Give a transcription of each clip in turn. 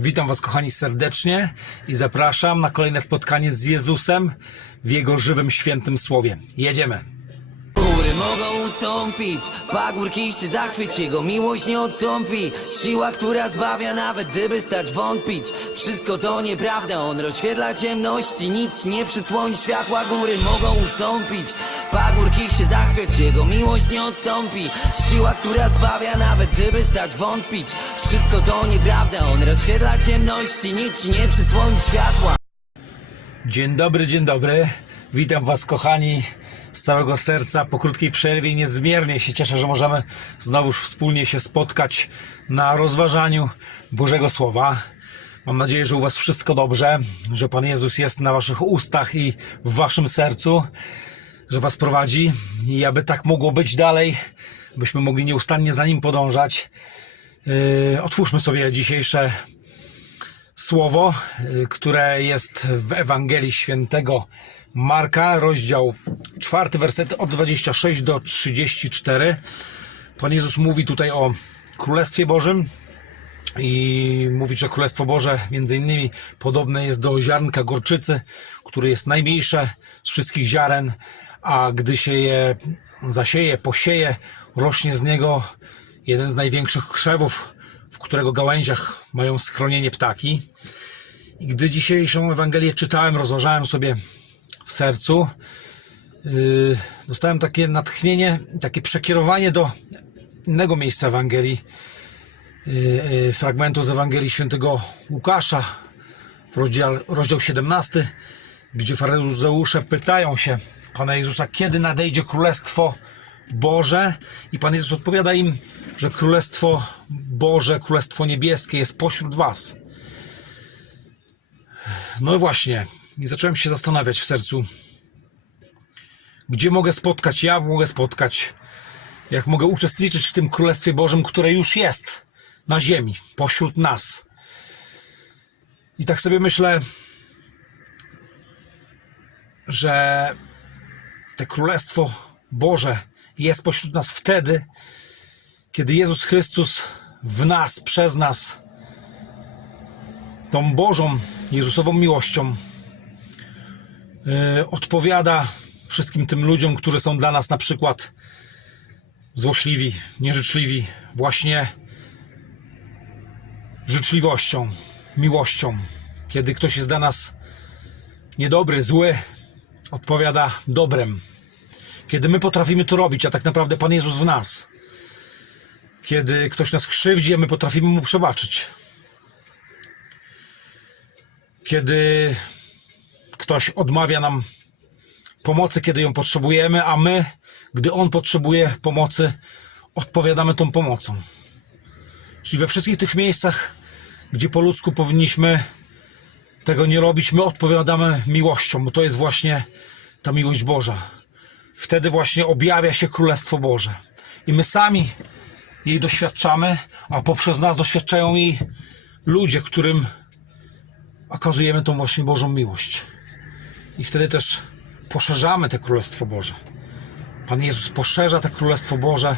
Witam Was, kochani, serdecznie i zapraszam na kolejne spotkanie z Jezusem w Jego żywym, świętym słowie. Jedziemy. Góry mogą ustąpić, pagórki się zachwyć, Jego miłość nie odstąpi. Siła, która zbawia, nawet gdyby stać wątpić. Wszystko to nieprawda, On rozświetla ciemności, nic nie przysłoni światła. Góry mogą ustąpić, pagórki się zachwyć, Jego miłość nie odstąpi. Siła, która zbawia, nawet gdyby stać wątpić. Wszystko to nieprawda, On rozświetla ciemności, nic nie przysłoni światła. Dzień dobry, dzień dobry. Witam Was, kochani, z całego serca. Po krótkiej przerwie niezmiernie się cieszę, że możemy znowu wspólnie się spotkać na rozważaniu Bożego Słowa. Mam nadzieję, że u Was wszystko dobrze, że Pan Jezus jest na Waszych ustach i w Waszym sercu, że Was prowadzi i aby tak mogło być dalej, byśmy mogli nieustannie za Nim podążać. Yy, otwórzmy sobie dzisiejsze słowo, y, które jest w Ewangelii Świętego Marka, rozdział 4, wersety od 26 do 34. Pan Jezus mówi tutaj o Królestwie Bożym i mówi, że Królestwo Boże między innymi podobne jest do ziarnka gorczycy, które jest najmniejsze z wszystkich ziaren, a gdy się je zasieje, posieje, rośnie z niego jeden z największych krzewów, w którego gałęziach mają schronienie ptaki. I gdy dzisiejszą Ewangelię czytałem, rozważałem sobie w sercu, dostałem takie natchnienie, takie przekierowanie do innego miejsca Ewangelii, yy, yy, fragmentu z Ewangelii świętego Łukasza, rozdział, rozdział 17, gdzie faryzeusze pytają się Pana Jezusa, kiedy nadejdzie Królestwo Boże i Pan Jezus odpowiada im, że Królestwo Boże, Królestwo Niebieskie jest pośród Was. No właśnie, i zacząłem się zastanawiać w sercu, gdzie mogę spotkać, ja mogę spotkać, jak mogę uczestniczyć w tym Królestwie Bożym, które już jest na ziemi, pośród nas. I tak sobie myślę, że te Królestwo Boże jest pośród nas wtedy, kiedy Jezus Chrystus w nas, przez nas, tą Bożą, Jezusową miłością yy, odpowiada wszystkim tym ludziom, którzy są dla nas na przykład złośliwi, nieżyczliwi, właśnie życzliwością, miłością. Kiedy ktoś jest dla nas niedobry, zły, odpowiada dobrem. Kiedy my potrafimy to robić, a tak naprawdę Pan Jezus w nas. Kiedy ktoś nas krzywdzi, a my potrafimy mu przebaczyć. Kiedy ktoś odmawia nam pomocy, kiedy ją potrzebujemy, a my, gdy on potrzebuje pomocy, odpowiadamy tą pomocą. Czyli we wszystkich tych miejscach, gdzie po ludzku powinniśmy tego nie robić, my odpowiadamy miłością, bo to jest właśnie ta miłość Boża. Wtedy właśnie objawia się Królestwo Boże. I my sami jej doświadczamy, a poprzez nas doświadczają jej ludzie, którym okazujemy tą właśnie Bożą miłość. I wtedy też poszerzamy te Królestwo Boże. Pan Jezus poszerza te Królestwo Boże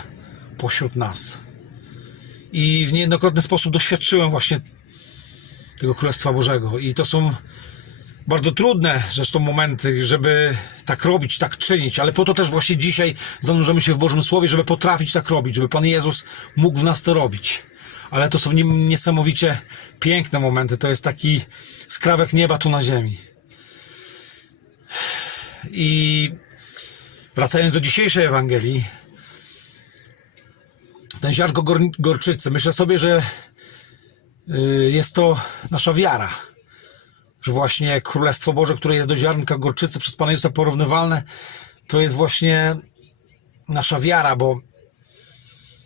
pośród nas. I w niejednokrotny sposób doświadczyłem właśnie tego Królestwa Bożego. I to są bardzo trudne zresztą momenty, żeby tak robić, tak czynić, ale po to też właśnie dzisiaj zanurzamy się w Bożym Słowie, żeby potrafić tak robić, żeby Pan Jezus mógł w nas to robić. Ale to są nie- niesamowicie piękne momenty, to jest taki skrawek nieba tu na ziemi. I wracając do dzisiejszej Ewangelii, ten ziarnko gor- gorczycy, myślę sobie, że y, jest to nasza wiara że właśnie Królestwo Boże, które jest do ziarnka gorczycy przez Pana Jezusa porównywalne, to jest właśnie nasza wiara, bo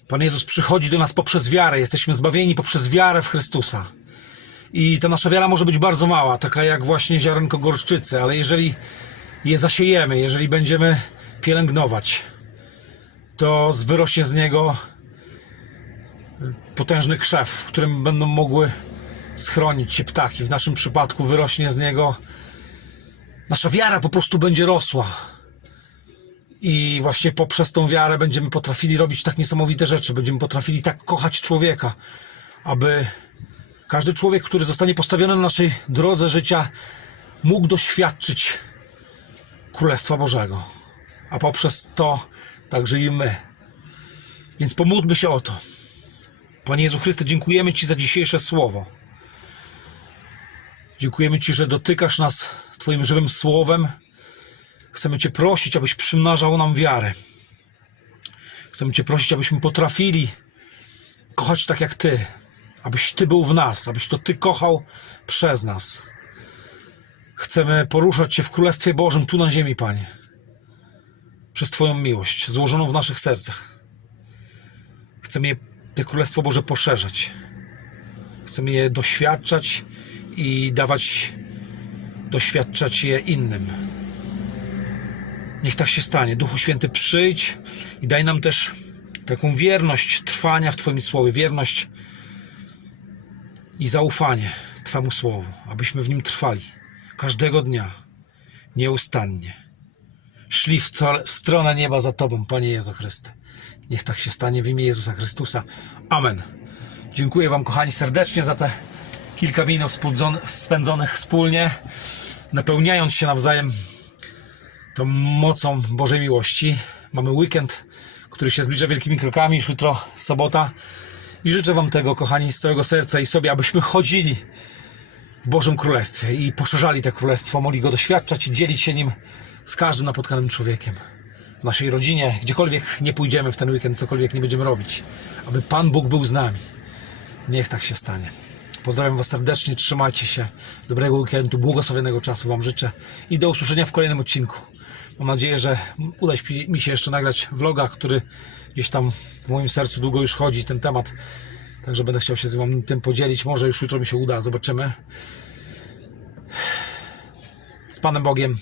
Pan Jezus przychodzi do nas poprzez wiarę. Jesteśmy zbawieni poprzez wiarę w Chrystusa. I ta nasza wiara może być bardzo mała, taka jak właśnie ziarenko gorszczycy, ale jeżeli je zasiejemy, jeżeli będziemy pielęgnować, to wyrośnie z niego potężny krzew, w którym będą mogły schronić się ptaki. W naszym przypadku wyrośnie z niego nasza wiara po prostu będzie rosła. I właśnie poprzez tą wiarę będziemy potrafili robić tak niesamowite rzeczy. Będziemy potrafili tak kochać człowieka, aby Każdy człowiek, który zostanie postawiony na naszej drodze życia, mógł doświadczyć Królestwa Bożego, a poprzez to także i my. Więc pomódlmy się o to. Panie Jezu Chryste, dziękujemy Ci za dzisiejsze słowo. Dziękujemy Ci, że dotykasz nas Twoim żywym słowem. Chcemy Cię prosić, abyś przymnażał nam wiarę. Chcemy Cię prosić, abyśmy potrafili kochać tak jak Ty. Abyś Ty był w nas, abyś to Ty kochał przez nas. Chcemy poruszać się w Królestwie Bożym tu na ziemi, Panie. Przez Twoją miłość, złożoną w naszych sercach. Chcemy je, te Królestwo Boże poszerzać. Chcemy je doświadczać i dawać, doświadczać je innym. Niech tak się stanie. Duchu Święty, przyjdź i daj nam też taką wierność trwania w Twoim Słowie, wierność i zaufanie Twemu Słowu, abyśmy w nim trwali każdego dnia, nieustannie. Szli w, co- w stronę nieba za Tobą, Panie Jezu Chryste. Niech tak się stanie w imię Jezusa Chrystusa. Amen. Dziękuję Wam, kochani, serdecznie za te kilka minut spędzon- spędzonych wspólnie, napełniając się nawzajem tą mocą Bożej miłości. Mamy weekend, który się zbliża wielkimi krokami, jutro sobota. I życzę Wam tego, kochani, z całego serca i sobie, abyśmy chodzili w Bożym Królestwie i poszerzali to Królestwo, mogli go doświadczać i dzielić się nim z każdym napotkanym człowiekiem. W naszej rodzinie, gdziekolwiek nie pójdziemy w ten weekend, cokolwiek nie będziemy robić, aby Pan Bóg był z nami. Niech tak się stanie. Pozdrawiam Was serdecznie, trzymajcie się. Dobrego weekendu, błogosławionego czasu Wam życzę i do usłyszenia w kolejnym odcinku. Mam nadzieję, że uda mi się jeszcze nagrać vloga, który gdzieś tam w moim sercu długo już chodzi ten temat. Także będę chciał się z Wami tym podzielić. Może już jutro mi się uda, zobaczymy. Z Panem Bogiem.